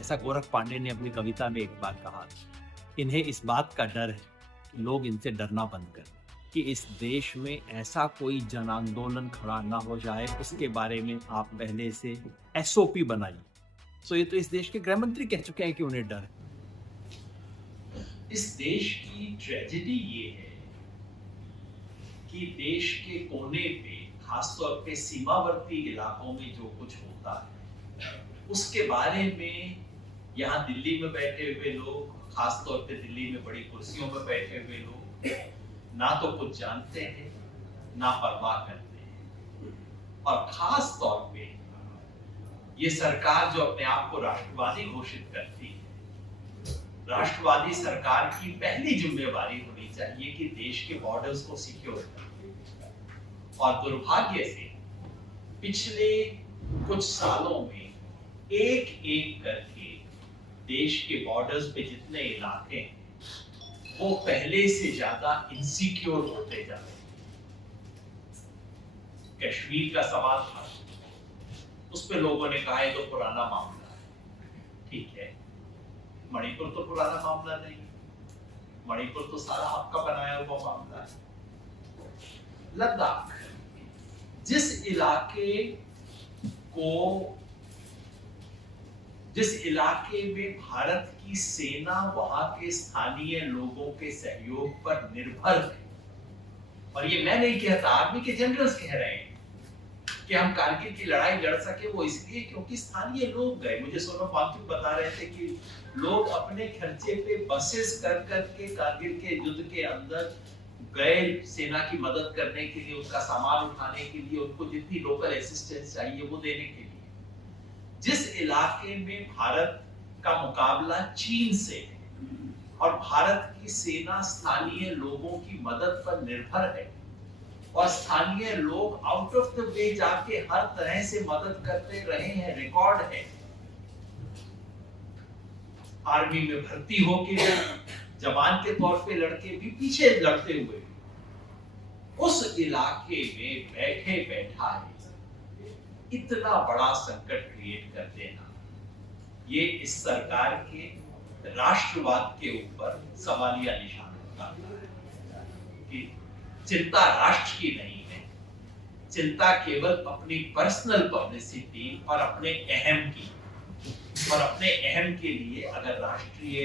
ऐसा गोरख पांडे ने अपनी कविता में एक बार कहा, इन्हें इस बात का डर है कि लोग इनसे डरना बंद कर कि इस देश में ऐसा कोई जन आंदोलन खड़ा ना हो जाए, उसके बारे में आप पहले से एसओपी बनाइए। सो ये तो इस देश के गृह मंत्री कह चुके हैं कि उन्हें डर है। इस देश की ट्रेजेडी ये है कि देश के कोने पे, खासतौर पे सीमावर्ती इलाकों में जो कुछ होता है उसके बारे में यहाँ दिल्ली में बैठे हुए लोग, खासतौर पे दिल्ली में बड़ी कुर्सियों में बैठे हुए लोग ना तो कुछ जानते हैं ना परवाह करते हैं। और खास तौर पे ये सरकार जो अपने आप को राष्ट्रवादी घोषित करती है, राष्ट्रवादी सरकार की पहली जिम्मेवारी होनी चाहिए कि देश के बॉर्डर्स को सिक्योर करना। और दुर्भाग्य से पिछले कुछ सालों में एक एक करके देश के बॉर्डर्स पे जितने इलाके हैं वो पहले से ज्यादा इनसिक्योर होते जा रहे हैं। कश्मीर का सवाल था, उस पे लोगों ने कहा है तो पुराना मामला है। ठीक है, मणिपुर तो पुराना मामला नहीं, मणिपुर तो सारा आपका बनाया हुआ मामला है। लद्दाख, जिस इलाके में भारत की सेना वहां के स्थानीय लोगों के सहयोग पर निर्भर है, और ये मैं नहीं कहता, आर्मी के जनरल्स कह रहे हैं कि हम कारगिल की लड़ाई लड़ सके वो इसलिए क्योंकि स्थानीय लोग गए। मुझे सोनम वांगचुक बता रहे थे कि लोग अपने खर्चे पे बसेस कर करके कारगिल के युद्ध के अंदर गए सेना की मदद करने के लिए, उनका सामान उठाने के लिए, उनको जितनी लोकल असिस्टेंस चाहिए वो देने के लिए। जिस इलाके में भारत का मुकाबला चीन से है और भारत की सेना स्थानीय लोगों की मदद पर निर्भर है और स्थानीय लोग आउट ऑफ द वे जाके हर तरह से मदद करते रहे हैं, रिकॉर्ड है। आर्मी में भर्ती होके जवान के तौर पे लड़के भी पीछे लड़ते हुए उस इलाके में बैठे बैठाए इतना बड़ा संकट क्रिएट कर देना, ये इस सरकार के राष्ट्रवाद के ऊपर सवालिया निशान होता है कि चिंता राष्ट्र की नहीं है, चिंता केवल अपनी पर्सनल पब्लिसिटी और अपने अहम की, और अपने अहम के लिए अगर राष्ट्रीय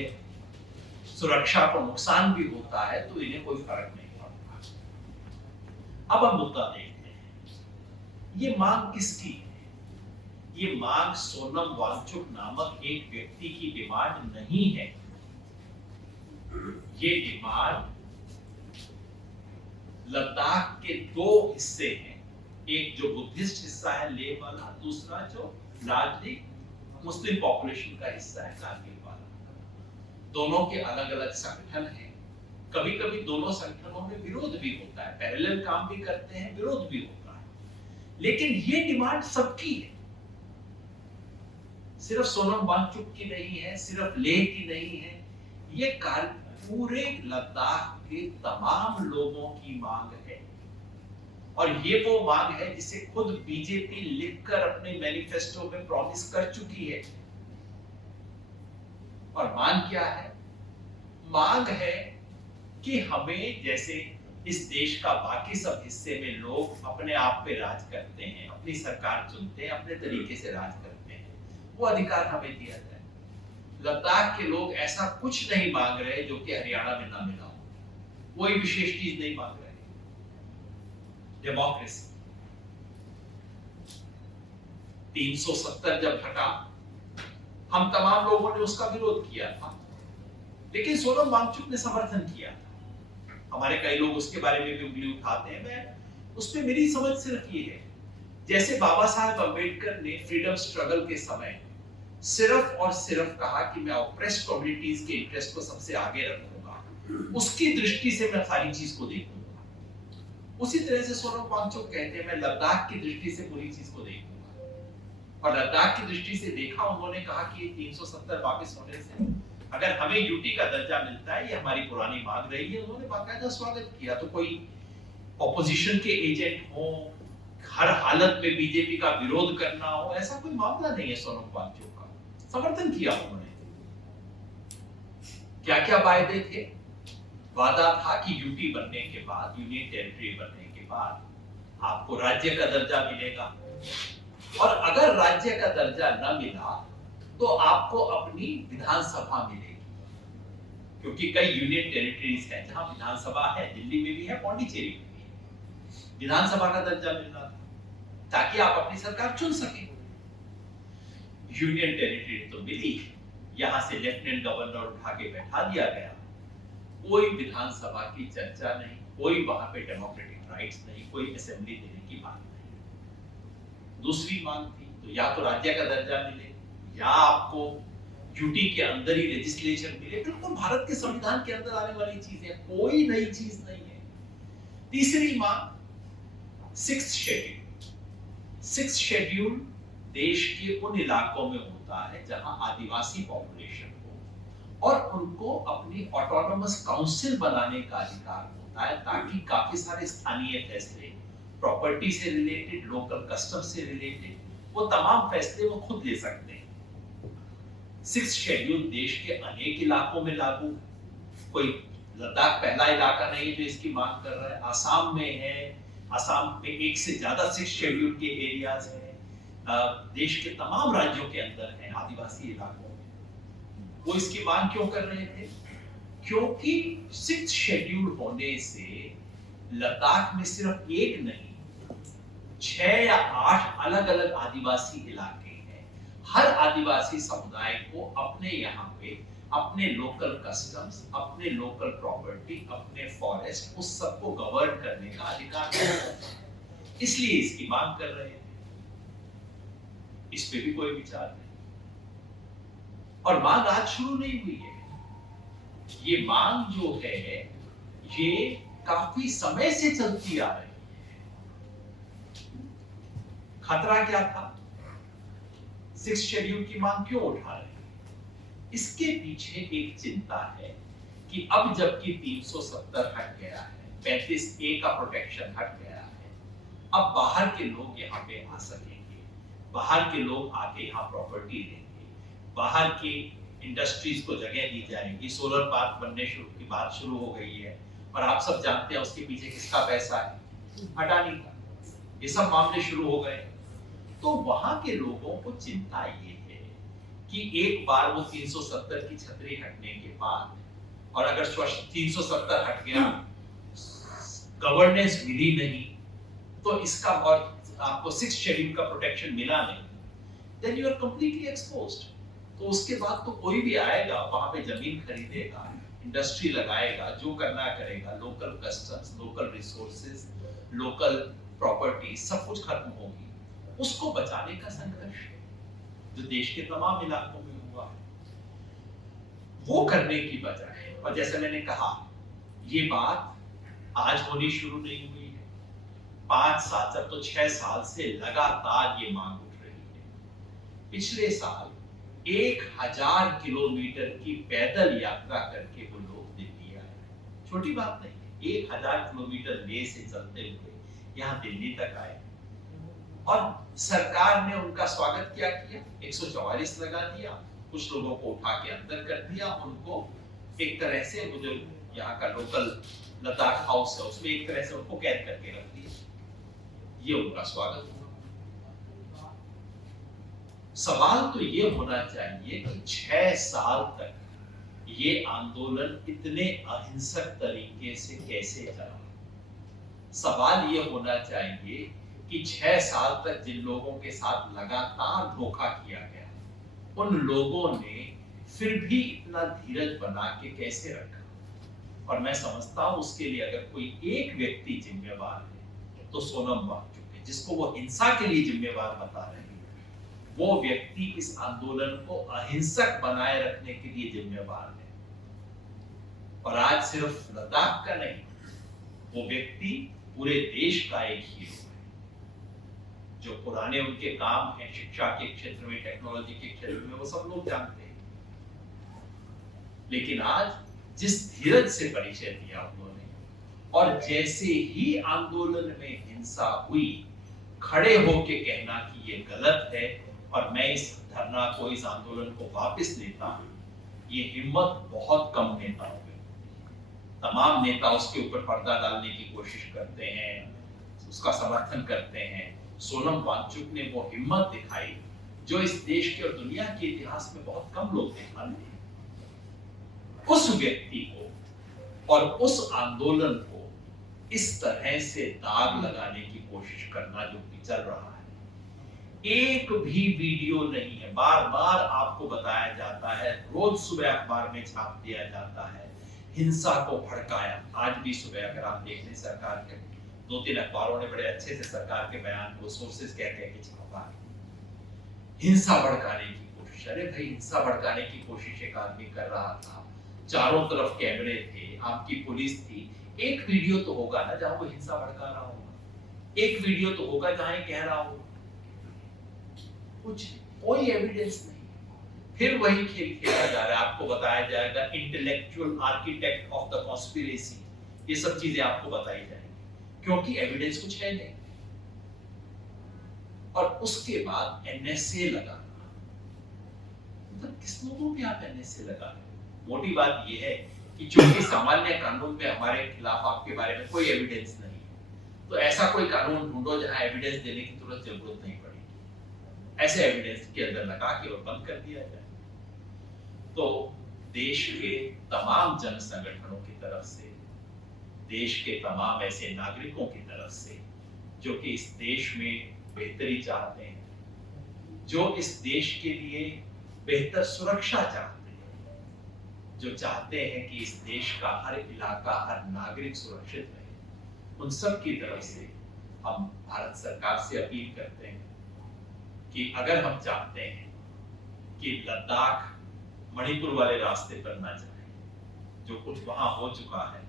सुरक्षा को नुकसान भी होता है तो इन्हें कोई फर्क नहीं पड़ता। अब हम मुद्दा देखते हैं, ये मांग किसकी है? ये मांग सोनम वांगचुक नामक एक व्यक्ति की डिमांड नहीं है। ये डिमांड लद्दाख के दो हिस्से हैं, एक जो बुद्धिस्ट हिस्सा है लेह वाला, दूसरा जो लार्जली मुस्लिम पॉपुलेशन का हिस्सा है कारगिल वाला। दोनों के अलग अलग संगठन हैं, कभी कभी दोनों संगठनों में विरोध भी होता है, पैरेलल काम भी करते हैं, विरोध भी होता है, लेकिन ये डिमांड सबकी है, सिर्फ सोनम वांगचुक की नहीं है, सिर्फ लेह की नहीं है, ये पूरे लद्दाख के तमाम लोगों की मांग है। और ये वो मांग है जिसे खुद बीजेपी लिखकर अपने मैनिफेस्टो में प्रॉमिस कर चुकी है। और मांग क्या है? मांग है कि हमें, जैसे इस देश का बाकी सब हिस्से में लोग अपने आप पे राज करते हैं, अपनी सरकार चुनते हैं, अपने तरीके से राज करते हैं, वो अधिकार हमें दिया जाए। लद्दाख के लोग ऐसा कुछ नहीं मांग रहे जो कि हरियाणा में ना मिला हो, कोई विशेष चीज नहीं मांग रहे। डेमोक्रेसी 370 जब हटा, हम तमाम लोगों ने उसका विरोध किया था, लेकिन सोनम वांगचुक ने समर्थन किया था। हमारे कई लोग उसके बारे में भी उंगली उठाते हैं, मैं उस पे मेरी समझ सिर्फ ये है, जैसे बाबा साहब अम्बेडकर ने फ्रीडम स्ट्रगल के समय सिर्फ और सिर्फ कहा कि मैं ऑप्रेस्ड कम्युनिटीज के इंटरेस्ट को सबसे आगे रखूंगा, उसकी दृष्टि से मैं सारी चीज को देखूंगा, उसी तरह से सोनम वांगचुक कहते हैं मैं लद्दाख की दृष्टि से पूरी चीज को देखूंगा। और लद्दाख की दृष्टि से देखा, उन्होंने कहा कि 370 वापस होने से अगर हमें यूटी का दर्जा मिलता है, ये हमारी पुरानी मांग रही है, उन्होंने बाकायदा स्वागत किया। तो कोई ऑपोजिशन के एजेंट हो, हर हालत में बीजेपी का विरोध करना हो, ऐसा कोई मामला नहीं है सोनम वांगचुक का। समर्थन किया उन्होंने। क्या क्या वायदे थे? वादा था कि यूटी बनने के बाद, यूनियन टेरिटरी बनने के बाद आपको राज्य का दर्जा मिलेगा, और अगर राज्य का दर्जा न मिला तो आपको अपनी विधानसभा मिलेगी, क्योंकि कई यूनियन टेरिटरीज हैं जहां विधानसभा है, दिल्ली में भी है, पौंडीचेरी में भी है। विधानसभा का दर्जा मिलना था ताकि आप अपनी सरकार चुन सकें। यूनियन टेरिटरी तो मिली, यहां से लेफ्टिनेंट गवर्नर उठा के बैठा दिया गया, कोई विधानसभा की चर्चा नहीं, कोई वहां पे डेमोक्रेटिक राइट्स नहीं, कोई असेंबली देने की बात नहीं। दूसरी मांग थी तो या तो राज्य का दर्जा मिले या आपको यूटी के अंदर ही लेजिस्लेचर मिले। बिल्कुल भारत के संविधान के अंदर आने वाली चीज है, कोई नई चीज नहीं है। तीसरी मांग सिक्स्थ शेड्यूल। सिक्स्थ शेड्यूल देश के उन इलाकों में होता है जहां आदिवासी पॉपुलेशन हो और उनको अपनी ऑटोनोमस काउंसिल बनाने का अधिकार होता है, ताकि काफी सारे स्थानीय फैसले, प्रॉपर्टी से रिलेटेड, लोकल कस्टम से रिलेटेड, वो तमाम फैसले वो खुद ले सकते हैं। सिक्स्थ शेड्यूल देश के अनेक इलाकों में लागू है, कोई लद्दाख पहला इलाका नहीं जो इसकी मांग कर रहा है, आसाम में है, आसाम में एक से ज्यादा सिक्स्थ शेड्यूल के एरियाज हैं, देश के तमाम राज्यों के अंदर हैं आदिवासी इलाकों में। वो इसकी मांग क्यों कर रहे थे? क्योंकि सिक्स्थ शेड्यूल होने से लद्दाख में सिर्फ एक नहीं, 6 या 8 अलग अलग आदिवासी इलाके हैं। हर आदिवासी समुदाय को अपने यहाँ पे अपने लोकल कस्टम्स, अपने लोकल प्रॉपर्टी, अपने फॉरेस्ट, उस सबको गवर्न करने का अधिकार है, इसलिए इसकी मांग कर रहे हैं। इस पे भी कोई विचार नहीं, और मांग आज शुरू नहीं हुई है। ये मांग जो है ये काफी समय से चलती आ रही है। खतरा क्या था? सिक्स्थ शेड्यूल की मांग क्यों उठा रहे हैं? इसके पीछे एक चिंता है कि अब जबकि 370 हट गया है, 35A का प्रोटेक्शन हट गया है, अब बाहर के लोग यहाँ पे आ सकेंगे, बाहर के लोग आके यहाँ प्रॉपर्टी लेंगे, बाहर की इंडस्ट्रीज को जगह दी जाएगी, सोलर पार्क बनने की बात शुरू हो गई है, और आप सब जानते हैं उसके पीछे किसका पैसा है? अडानी का। ये सब मामले शुरू हो गए। तो वहां के लोगों को चिंता ये है कि एक बार वो 370 की छतरी हटने के बाद, और अगर 370 हट गया, गवर्नेंस मिली नहीं, तो इसका, और आपको सिक्स्थ शेड्यूल का प्रोटेक्शन मिला नहीं, then you are completely exposed. तो उसके बाद तो कोई भी आएगा, वहां पे जमीन खरीदेगा, इंडस्ट्री लगाएगा, जो करना करेगा, local customs, local resources, local property, सब कुछ खत्म होगी। उसको बचाने का संघर्ष है जो देश के तमाम इलाकों में हुआ है, वो करने की बजाय, और जैसे मैंने कहा, ये बात आज होनी शुरू नहीं हुई है, 5 साल, जब तो 6 साल से लगातार ये मांग उठ रही है। पिछले साल 1000 किलोमीटर की पैदल यात्रा करके वो लोग दिल्ली आए। छोटी बात नहीं है, 1000 किलोमीटर ले से चलते हुए यहाँ दिल्ली तक आए, और सरकार ने उनका स्वागत क्या किया? 144 लगा दिया, कुछ लोगों को उठा के अंदर कर दिया, उनको एक तरह से, वो जो यहाँ का लोकल लद्दाख हाउस है उसमें एक तरह से उनको कैद करके रख दिया। ये उनका स्वागत हुआ। सवाल तो ये होना चाहिए कि 6 साल तक ये आंदोलन इतने अहिंसक तरीके से कैसे चला? सवाल ये होना चाहिए कि 6 साल तक जिन लोगों के साथ लगातार धोखा किया गया, उन लोगों ने फिर भी इतना धीरज बना के कैसे रखा? और मैं समझता हूं उसके लिए अगर कोई एक व्यक्ति जिम्मेवार है तो सोनम वांगचुक है, जिसको वो हिंसा के लिए जिम्मेवार बता रहे हैं। वो व्यक्ति इस आंदोलन को अहिंसक बनाए रखने के लिए जिम्मेवार है, और आज सिर्फ लद्दाख का नहीं, वो व्यक्ति पूरे देश का एक हीरो है। जो पुराने उनके काम हैं शिक्षा के क्षेत्र में, टेक्नोलॉजी के क्षेत्र में, वो सब लोग जानते हैं, लेकिन आज जिस धीरज से परिचय दिया उन्होंने, और जैसे ही आंदोलन में हिंसा हुई, खड़े होके कहना कि ये गलत है और मैं इस धरना को, इस आंदोलन को वापस लेता हूं, ये हिम्मत बहुत कम नेताओं में। तमाम नेता उसके ऊपर पर्दा डालने की कोशिश करते हैं, उसका समर्थन करते हैं। सोनम वांगचुक ने वो हिम्मत दिखाई जो इस देश के और दुनिया के इतिहास में बहुत कम लोग देख पाते हैं। उस व्यक्ति को और उस आंदोलन को इस तरह से दाग लगाने की कोशिश करना जो कि चल रहा है, एक भी वीडियो नहीं है। बार बार आपको बताया जाता है, रोज सुबह अखबार में छाप दिया जाता है, हिंसा को भड़काया। आज भी सुबह अगर आप देख लें, सरकार के 2-3 अखबारों ने बड़े अच्छे से सरकार के बयान को सोर्सेस कह के छापा है। हिंसा भड़काने की कोशिश। अरे भाई, हिंसा भड़काने की कोशिश एक आदमी कर रहा था, चारों तरफ कैमरे थे, आपकी पुलिस थी। एक वीडियो तो होगा ना जहां वो हिंसा भड़का रहा होगा, एक वीडियो तो होगा जहां ये कह रहा होगा। कुछ कोई एविडेंस नहीं। फिर वही खेल खेला जा रहा है। आपको बताया जाएगा intellectual architect of the conspiracy, ये सब चीजें आपको बताई जाएंगी, क्योंकि एविडेंस कुछ है नहीं। और उसके बाद एनएसए लगाना, मतलब किस लोगों पे आप एनएसए लगा रहे हो? मोटी बात यह है कि चूंकि सामान्य कानून में हमारे खिलाफ आपके बारे में कोई एविडेंस नहीं है, तो ऐसा कोई कानून ढूंढो जहां एविडेंस देने की तुरंत जरूरत नहीं पड़ेगी। ऐसे एविडेंस के अंदर लगा के और बंद कर दिया जाए। तो देश के तमाम जन संगठनों की तरफ से, देश के तमाम ऐसे नागरिकों की तरफ से जो कि इस देश में बेहतरी चाहते हैं, जो इस देश के लिए बेहतर सुरक्षा चाहते हैं, जो चाहते हैं कि इस देश का हर इलाका, हर नागरिक सुरक्षित रहे, उन सब की तरफ से हम भारत सरकार से अपील करते हैं कि अगर हम चाहते हैं कि लद्दाख मणिपुर वाले रास्ते पर ना जाए, जो कुछ वहां हो चुका है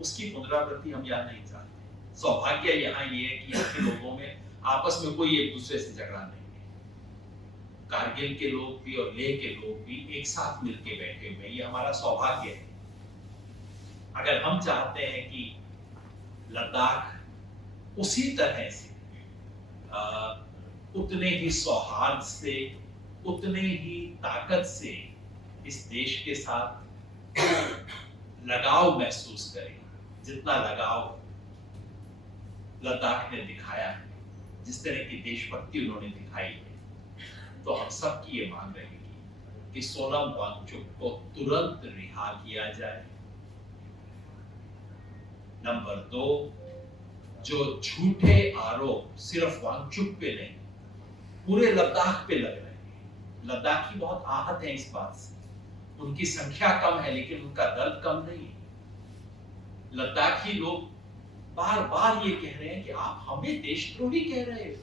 उसकी पुनरावृत्ति हम यहाँ नहीं चाहते। सौभाग्य यहाँ ये है कि यहाँ के लोगों में आपस में कोई एक दूसरे से झगड़ा नहीं है। कारगिल के लोग भी और लेह के लोग भी एक साथ मिलके बैठे हुए, ये हमारा सौभाग्य है। अगर हम चाहते हैं कि लद्दाख उसी तरह से उतने ही सौहार्द से, उतने ही ताकत से इस देश के साथ लगाव महसूस करेगा, जितना लगाव लद्दाख ने दिखाया है, जिस तरह की देशभक्ति उन्होंने दिखाई है, तो हम सबकी ये मांग रहेगी कि सोनम वांगचुक को तुरंत रिहा किया जाए। नंबर 2, जो झूठे आरोप सिर्फ वांगचुक पे नहीं, पूरे लद्दाख पे लग रहे हैं। लद्दाखी बहुत आहत है इस बात से। उनकी संख्या कम है लेकिन उनका दर्द कम नहीं है। लद्दाखी लोग बार बार ये कह रहे हैं कि आप हमें देशद्रोही कह रहे हो।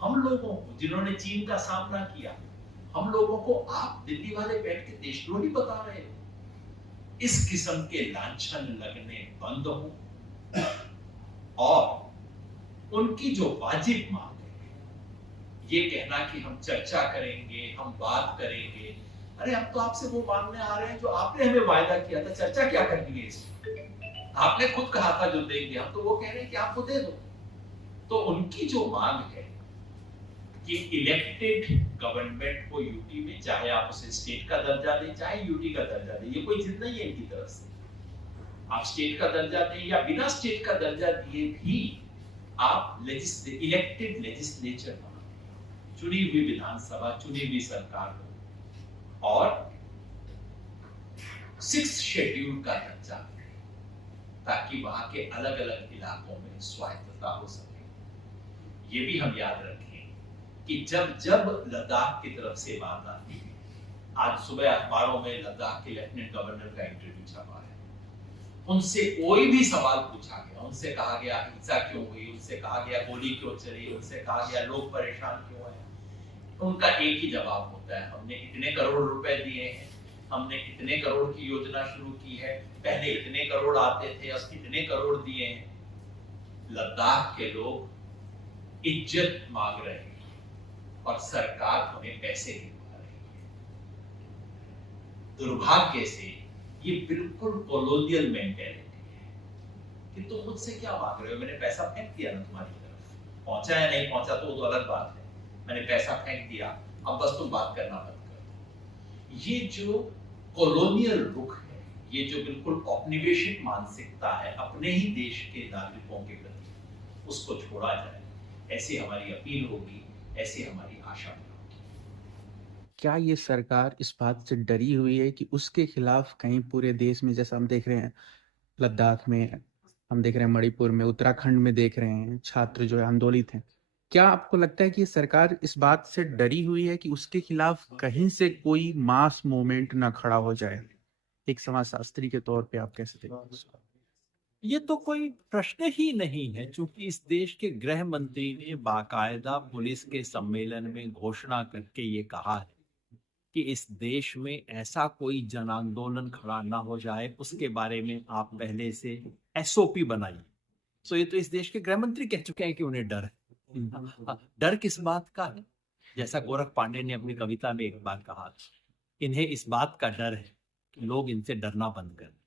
हम लोगों को, जिन्होंने चीन का सामना किया, हम लोगों को आप दिल्ली वाले बैठ के देशद्रोही बता रहे हो। इस किस्म के लांछन लगने बंद हो और उनकी जो वाजिब मांग है, ये कहना कि हम चर्चा करेंगे, हम बात करेंगे, अरे हम तो आपसे वो मांगने आ रहे हैं जो आपने हमें वायदा किया था। चर्चा क्या करनी है इसमें? आपने खुद कहा था जो देंगे, हम तो वो कह रहे हैं कि आपको दे दो। तो उनकी जो मांग है कि इलेक्टेड गवर्नमेंट को यूटी में, चाहे आप उसे स्टेट का दर्जा दें चाहे यूटी का दर्जा दें, ये कोई जिद नहीं है इनकी तरफ से। आप स्टेट का दर्जा दें या बिना स्टेट का दर्जा दिए भी आप इलेक्टेड लेजिस्लेचर बनाएं, चुनी हुई विधानसभा, चुनी हुई सरकार हो और 6th शेड्यूल का दर्जा दें, ताकि वहां के अलग अलग इलाकों में स्वायत्तता हो सके। ये भी हम याद रखें कि जब जब लद्दाख की तरफ से बात आती है, आज सुबह अखबारों में लद्दाख के लेफ्टिनेंट गवर्नर का इंटरव्यू छपा है, उनसे कोई भी सवाल पूछा गया, उनसे कहा गया हिंसा क्यों हुई, उनसे कहा गया गोली क्यों चली, उनसे कहा गया लोग परेशान क्यों हैं, उनका एक ही जवाब होता है, हमने इतने करोड़ रुपए दिए हैं, हमने इतने करोड़ की योजना शुरू की है, पहले इतने करोड़ आते थे, अब कितने करोड़ दिए हैं। लद्दाख के लोग इज्जत मांग रहे हैं और सरकार उन्हें पैसे दिलवा रही है। दुर्भाग्य से ये बिल्कुल कॉलोनियल मेंटेलिटी है कि तुम मुझसे क्या मांग रहे हो, मैंने पैसा फेंक दिया ना तुम्हारी तरफ, पहुंचा या नहीं पहुंचा तो वो तो अलग बात है, मैंने पैसा फेंक दिया, अब बस तुम बात करना बंद करो। ये जो कॉलोनियल रुख है, ये जो बिल्कुल औपनिवेशिक मानसिकता है अपने ही देश के नागरिकों के प्रति, उसको छोड़ा जाए, ऐसी हमारी अपील होगी, ऐसी हमारी आशा भी होगी। क्या ये सरकार इस बात से डरी हुई है कि उसके खिलाफ कहीं पूरे देश में, जैसा हम देख रहे हैं लद्दाख में, हम देख रहे हैं मणिपुर में, उत्तराखंड में देख रहे हैं छात्र जो है आंदोलित हैं, क्या आपको लगता है कि ये सरकार इस बात से डरी हुई है कि उसके खिलाफ कहीं से कोई मास मूवमेंट ना खड़ा हो जाए? एक समाजशास्त्री के तौर पे आप कैसे देखते हैं? ये तो कोई प्रश्न ही नहीं है, क्योंकि इस देश के गृह मंत्री ने बाकायदा पुलिस के सम्मेलन में घोषणा करके ये कहा है कि इस देश में ऐसा कोई जन आंदोलन खड़ा ना हो जाए, उसके बारे में आप पहले से एसओपी बनाइए। तो ये तो इस देश के गृह मंत्री कह चुके हैं कि उन्हें डर है। डर किस बात का है? जैसा गोरख पांडे ने अपनी कविता में एक बार कहा, इन्हें इस बात का डर है कि लोग इनसे डरना बंद कर दें।